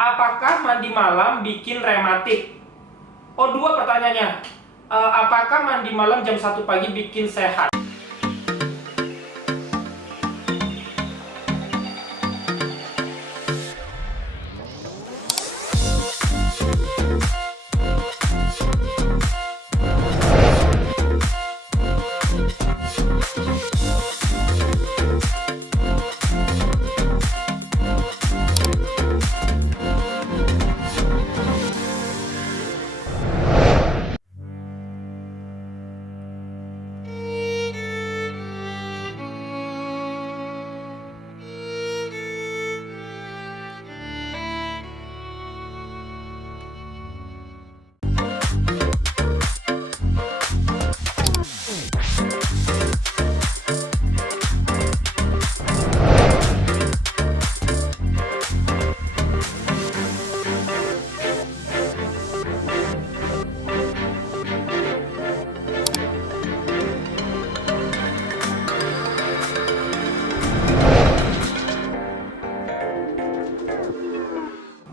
Apakah mandi malam bikin rematik? Oh, dua pertanyaannya. Apakah mandi malam jam 1 pagi bikin sehat?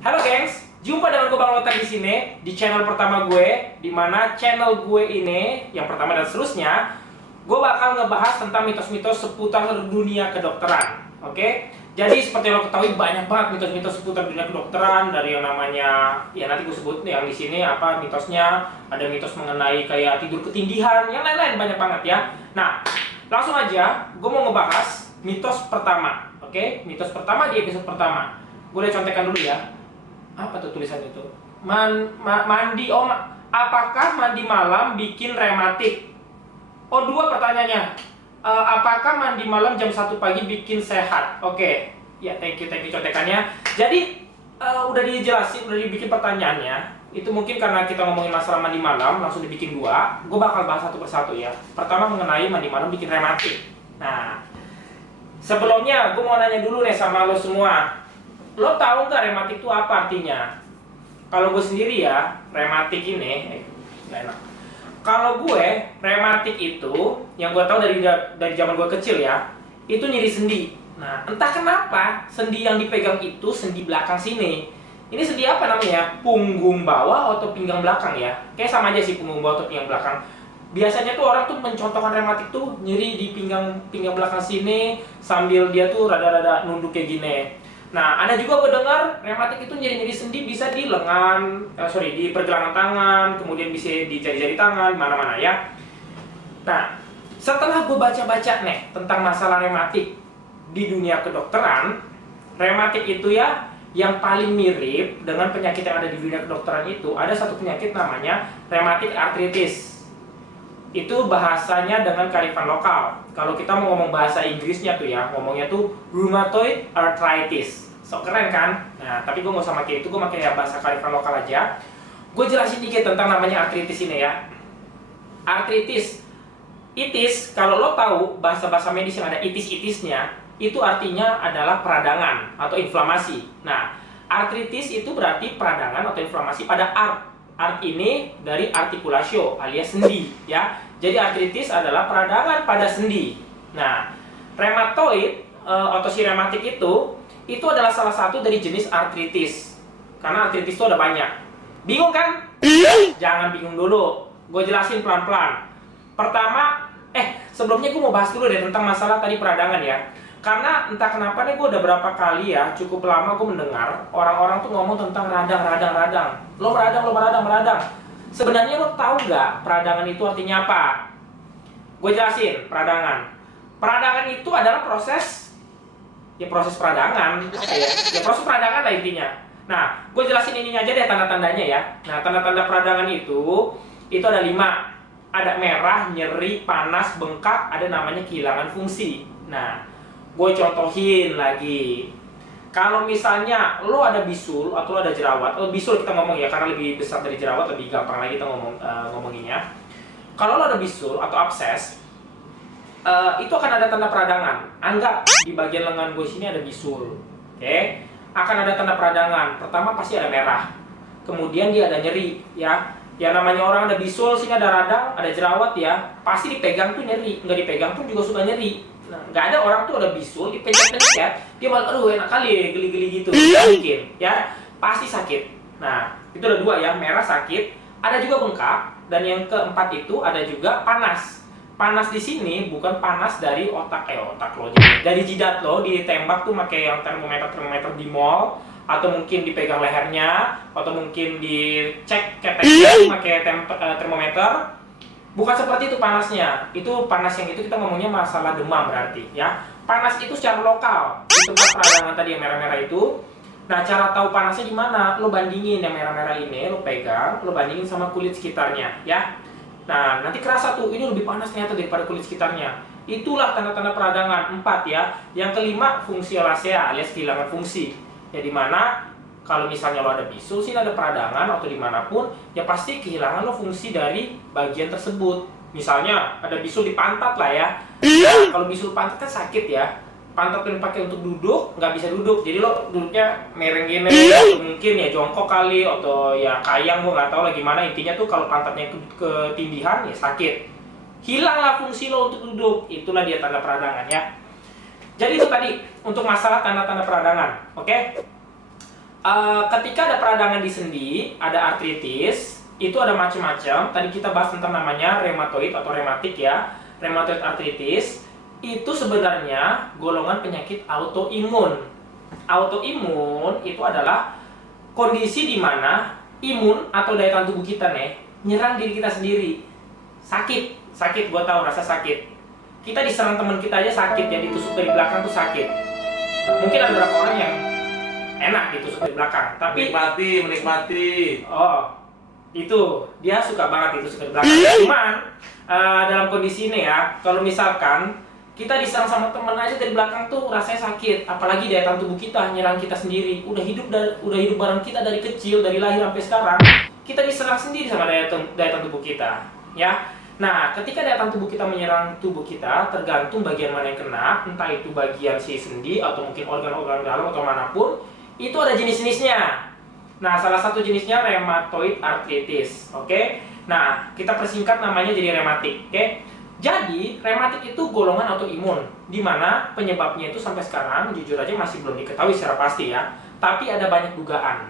Halo gengs, jumpa dengan gue Bang Lotar di sini di channel pertama gue, di mana channel gue ini yang pertama dan seterusnya, gue bakal ngebahas tentang mitos-mitos seputar dunia kedokteran. Oke, jadi seperti yang lo ketahui banyak banget mitos-mitos seputar dunia kedokteran, dari yang namanya ya nanti gue sebut yang di sini apa mitosnya, ada mitos mengenai kayak tidur ketindihan, yang lain-lain banyak banget ya. Nah, langsung aja gue mau ngebahas mitos pertama. Oke, mitos pertama di episode pertama. Gue udah contekan dulu ya. Apa tuh tulisan itu? Apakah mandi malam bikin rematik? Oh, dua pertanyaannya. Apakah mandi malam jam 1 pagi bikin sehat? Oke. Ya, thank you contekannya. Jadi udah dijelasin, udah dibikin pertanyaannya. Itu mungkin karena kita ngomongin masalah mandi malam, langsung dibikin dua. Gue bakal bahas satu persatu ya. Pertama mengenai mandi malam bikin rematik. Nah, sebelumnya gue mau nanya dulu nih sama lo semua. Lo tahu nggak rematik itu apa artinya? Kalau gue sendiri ya, rematik ini, nggak enak. Kalau gue, rematik itu, yang gue tahu dari zaman gue kecil ya, itu nyeri sendi. Nah, entah kenapa sendi yang dipegang itu sendi belakang sini. Ini sendi apa namanya? Punggung bawah atau pinggang belakang ya? Kayak sama aja sih punggung bawah atau pinggang belakang. Biasanya tuh orang tuh mencontohkan rematik tuh nyeri di pinggang belakang sini sambil dia tuh rada-rada nunduk kayak gini. Nah, ada juga gue dengar rematik itu nyeri-nyeri sendi bisa di lengan, di pergelangan tangan, kemudian bisa di jari-jari tangan, mana-mana ya. Nah, setelah gue baca-baca nih tentang masalah rematik di dunia kedokteran, rematik itu ya yang paling mirip dengan penyakit yang ada di dunia kedokteran itu, ada satu penyakit namanya rematik arthritis. Itu bahasanya dengan kearifan lokal. Kalau kita mau ngomong bahasa Inggrisnya tuh ya, ngomongnya tuh rheumatoid arthritis. So keren kan? Nah, tapi gue nggak usah pakai itu, gue pakai ya bahasa kearifan lokal aja. Gue jelasin dikit tentang namanya arthritis ini ya. Arthritis, itis, kalau lo tahu bahasa-bahasa medis yang ada itis-itisnya, itu artinya adalah peradangan atau inflamasi. Nah, arthritis itu berarti peradangan atau inflamasi pada art. Art ini dari articulatio alias sendi ya. Jadi artritis adalah peradangan pada sendi. Nah, rheumatoid atau si rematik itu adalah salah satu dari jenis artritis. Karena artritis itu ada banyak. Bingung kan? Jangan bingung dulu. Gue jelasin pelan-pelan. Pertama, sebelumnya gue mau bahas dulu deh tentang masalah tadi peradangan ya. Karena entah kenapa nih gue udah berapa kali ya, cukup lama gue mendengar orang-orang tuh ngomong tentang radang. Lo meradang. Sebenarnya lo tahu nggak peradangan itu artinya apa? Gue jelasin peradangan. Peradangan itu adalah proses peradangan. Proses peradangan lah intinya. Nah, gue jelasin ininya aja deh tanda-tandanya ya. Nah, tanda-tanda peradangan itu ada 5. Ada merah, nyeri, panas, bengkak, ada namanya kehilangan fungsi. Nah, gue contohin lagi. Kalau misalnya lo ada bisul atau lo ada jerawat, bisul kita ngomong ya karena lebih besar dari jerawat, lebih gampang lagi kita ngomonginnya. Kalau lo ada bisul atau abses, itu akan ada tanda peradangan. Anggap di bagian lengan gue sini ada bisul, oke? Akan ada tanda peradangan. Pertama pasti ada merah, kemudian dia ada nyeri, ya. Ya namanya orang ada bisul, sini ada radang, ada jerawat ya, pasti dipegang tuh nyeri, nggak dipegang pun juga suka nyeri. Nah, nggak ada orang tuh ada bisul dipegang ya, dia malah aduh enak kali ya, geli-geli gitu, nggak mungkin ya. pasti sakit. Nah, itu ada dua ya, merah sakit, ada juga bengkak, dan yang keempat itu ada juga panas. Panas di sini bukan panas dari otak lo, jadi dari jidat lo ditembak tuh pakai yang termometer di mall, atau mungkin dipegang lehernya, atau mungkin dicek keteknya pakai termometer. Bukan seperti itu panasnya. Itu panas yang itu kita ngomongnya masalah demam berarti ya. Panas itu secara lokal di tempat peradangan tadi yang merah-merah itu. Nah, cara tahu panasnya gimana? Lo bandingin yang merah-merah ini, lo pegang, lo bandingin sama kulit sekitarnya ya. Nah, nanti kerasa tuh, ini lebih panas ternyata daripada kulit sekitarnya. Itulah tanda-tanda peradangan. 4 ya. Yang kelima, fungsi olasea alias kehilangan fungsi. Ya, dimana kalau misalnya lo ada bisul, sih ada peradangan atau dimanapun, ya pasti kehilangan lo fungsi dari bagian tersebut. Misalnya ada bisul di pantat lah ya. Nah, kalau bisul pantat kan sakit ya. Pantat yang dipakai untuk duduk, nggak bisa duduk. Jadi lo duduknya mereng gini, atau mungkin ya jongkok kali, atau ya kayang, gue nggak tahu lah gimana. Intinya tuh kalau pantatnya ketindihan ya sakit. Hilanglah fungsi lo untuk duduk. Itulah dia tanda peradangan ya. Jadi itu tadi untuk masalah tanda-tanda peradangan. Oke? Ketika ada peradangan di sendi, ada artritis, itu ada macam-macam. Tadi kita bahas tentang namanya rheumatoid atau rematik ya. Rheumatoid arthritis itu sebenarnya golongan penyakit autoimun. Autoimun itu adalah kondisi di mana imun atau daya tahan tubuh kita nih nyerang diri kita sendiri. Sakit, gua tahu rasa sakit. Kita diserang teman kita aja sakit, ya ditusuk dari belakang tuh sakit. Mungkin ada beberapa orang yang enak ditusuk dari belakang, tapi menikmati. Oh, itu dia suka banget ditusuk dari belakang. Cuman dalam kondisi ini ya, kalau misalkan kita diserang sama teman aja dari belakang tuh rasanya sakit, apalagi daya tahan tubuh kita nyerang kita sendiri. Udah hidup bareng kita dari kecil, dari lahir sampai sekarang, kita diserang sendiri sama daya tahan tubuh kita, ya. Nah, ketika daya tahan tubuh kita menyerang tubuh kita, tergantung bagian mana yang kena, entah itu bagian si sendi atau mungkin organ-organ dalam atau manapun, itu ada jenis-jenisnya. Nah, salah satu jenisnya rheumatoid arthritis, oke? Nah, kita persingkat namanya jadi rematik, oke? Jadi, rematik itu golongan autoimun, di mana penyebabnya itu sampai sekarang jujur aja masih belum diketahui secara pasti ya. Tapi ada banyak dugaan.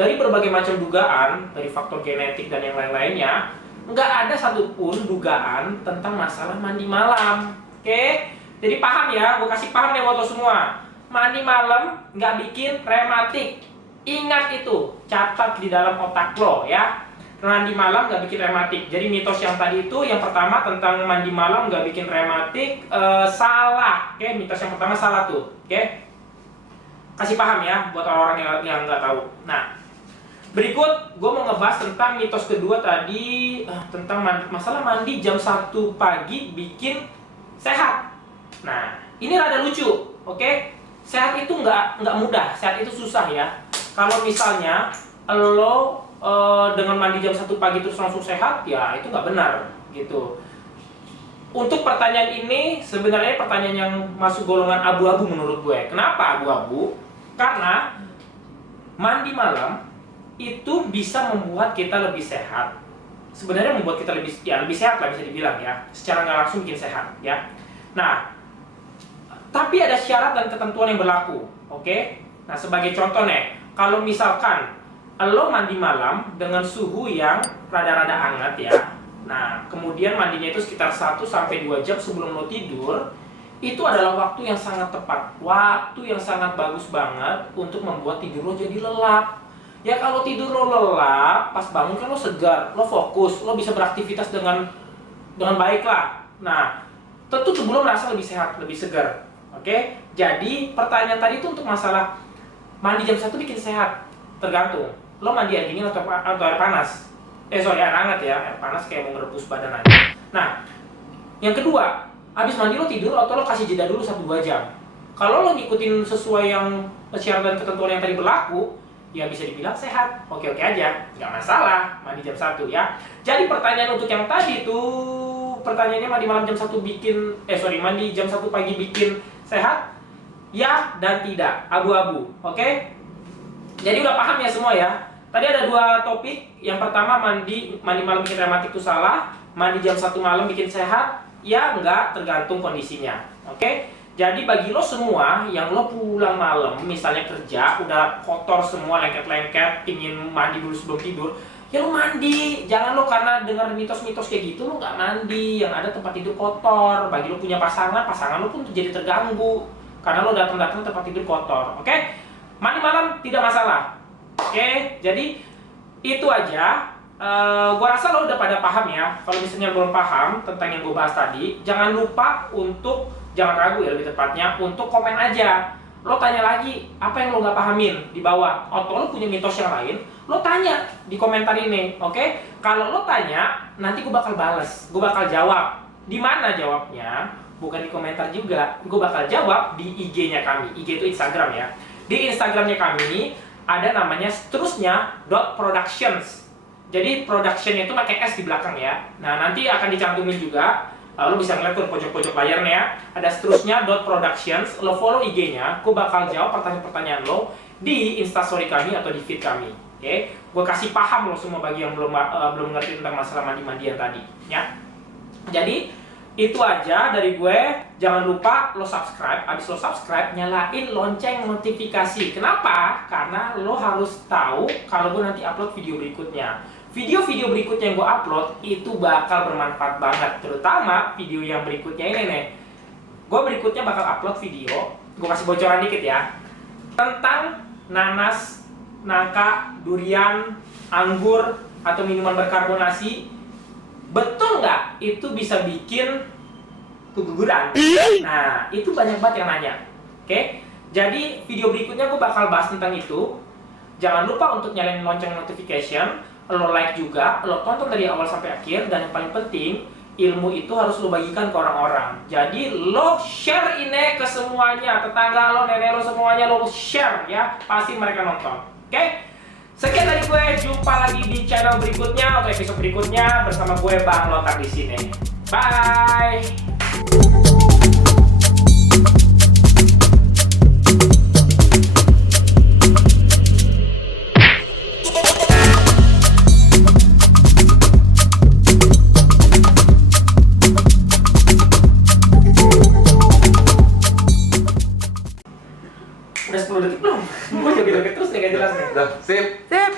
Dari berbagai macam dugaan, dari faktor genetik dan yang lain-lainnya, nggak ada satupun dugaan tentang masalah mandi malam. Oke? Jadi paham ya, gue kasih paham nih buat lo semua. Mandi malam nggak bikin rematik. Ingat itu, catat di dalam otak lo ya. Mandi malam nggak bikin rematik. Jadi mitos yang tadi itu, yang pertama tentang mandi malam nggak bikin rematik, salah. Oke, mitos yang pertama salah tuh. Oke, kasih paham ya buat orang-orang yang nggak tahu. Nah, berikut gue mau ngebahas tentang mitos kedua tadi, tentang masalah mandi jam 1 pagi bikin sehat. Nah, ini rada lucu. Oke, sehat itu nggak mudah, sehat itu susah ya. Kalau misalnya lo dengan mandi jam 1 pagi terus langsung sehat, ya itu nggak benar gitu. Untuk pertanyaan ini sebenarnya pertanyaan yang masuk golongan abu-abu menurut gue. Kenapa abu-abu? Karena mandi malam itu bisa membuat kita lebih sehat. Sebenarnya membuat kita lebih sehat lah bisa dibilang ya. Secara nggak langsung bikin sehat ya. Nah, tapi ada syarat dan ketentuan yang berlaku. Oke? Nah, sebagai contoh nih, kalau misalkan lo mandi malam dengan suhu yang rada-rada hangat ya. Nah, kemudian mandinya itu sekitar 1-2 jam sebelum lo tidur, itu adalah waktu yang sangat tepat, waktu yang sangat bagus banget untuk membuat tidur lo jadi lelap. Ya kalau tidur lo lelap, pas bangun kan lo segar, lo fokus, lo bisa beraktivitas dengan baik lah. Nah, tentu tubuh lo merasa lebih sehat, lebih segar. Oke? Jadi pertanyaan tadi itu untuk masalah mandi jam 1 bikin sehat, tergantung. Lo mandi air dingin atau air panas? Air hangat ya, air panas kayak mau ngerebus badan aja. Nah, yang kedua, habis mandi lo tidur atau lo kasih jeda dulu 1-2 jam. Kalau lo ngikutin sesuai yang syarat dan ketentuan yang tadi berlaku, ya bisa dibilang sehat, oke-oke aja, nggak masalah mandi jam 1 ya. Jadi pertanyaan untuk yang tadi tuh, pertanyaannya mandi malam jam 1 bikin, mandi jam 1 pagi bikin sehat? Ya dan tidak, abu-abu, oke? Jadi udah paham ya semua ya. Tadi ada 2 topik. Yang pertama mandi malam bikin rematik itu salah. Mandi jam 1 malam bikin sehat? Ya enggak, tergantung kondisinya. Oke? Jadi bagi lo semua yang lo pulang malam, misalnya kerja, udah kotor semua, lengket-lengket, ingin mandi dulu sebelum tidur, ya lo mandi. Jangan lo karena dengar mitos-mitos kayak gitu, lo nggak mandi, yang ada tempat tidur kotor. Bagi lo punya pasangan, pasangan lo pun jadi terganggu, karena lo datang-datang tempat tidur kotor, oke? Mandi malam tidak masalah, oke? Jadi, itu aja. Gua rasa lo udah pada paham ya. Kalau misalnya lo belum paham tentang yang gue bahas tadi, jangan lupa untuk jangan ragu ya, lebih tepatnya untuk komen aja. Lo tanya lagi apa yang lo nggak pahamin di bawah, atau lo punya mitos yang lain, lo tanya di komentar ini, oke? Kalau lo tanya, nanti gue bakal bales, gue bakal jawab. Di mana jawabnya? Bukan di komentar juga, gue bakal jawab di IG-nya kami. IG itu Instagram ya. Di Instagramnya kami ada namanya seterusnya.productions. Jadi production itu pakai S di belakang ya. Nah, nanti akan dicantumin juga. Lo bisa ngeliat tuh pojok-pojok layarnya ya. Ada seterusnya.productions. Lo follow IG-nya. Gue bakal jawab pertanyaan-pertanyaan lo di Instastory kami atau di feed kami. Oke? Gue kasih paham lo semua bagi yang belum ngerti tentang masalah mandi-mandian tadi. Ya. Jadi itu aja dari gue. Jangan lupa lo subscribe. Abis lo subscribe, nyalain lonceng notifikasi. Kenapa? Karena lo harus tahu kalau gue nanti upload video berikutnya. Video-video berikutnya yang gue upload itu bakal bermanfaat banget. Terutama video yang berikutnya ini nih. Gue berikutnya bakal upload video, gue kasih bocoran dikit ya, tentang nanas, nangka, durian, anggur, atau minuman berkarbonasi. Betul nggak itu bisa bikin keguguran? Nah, itu banyak banget yang nanya. Oke? Jadi video berikutnya gue bakal bahas tentang itu. Jangan lupa untuk nyalain lonceng notification. Lo like juga, lo tonton dari awal sampai akhir, dan yang paling penting, ilmu itu harus lo bagikan ke orang-orang. Jadi lo share ini ke semuanya, tetangga lo, nenek lo, semuanya lo share ya, pasti mereka nonton. Oke? Sekian dari gue, jumpa lagi di channel berikutnya atau episode berikutnya bersama gue Bang Lotak di sini. Bye. Udah 10 detik belum? Gue joget-joget terus nih, gak jelas nih. Udah, sip. Sip.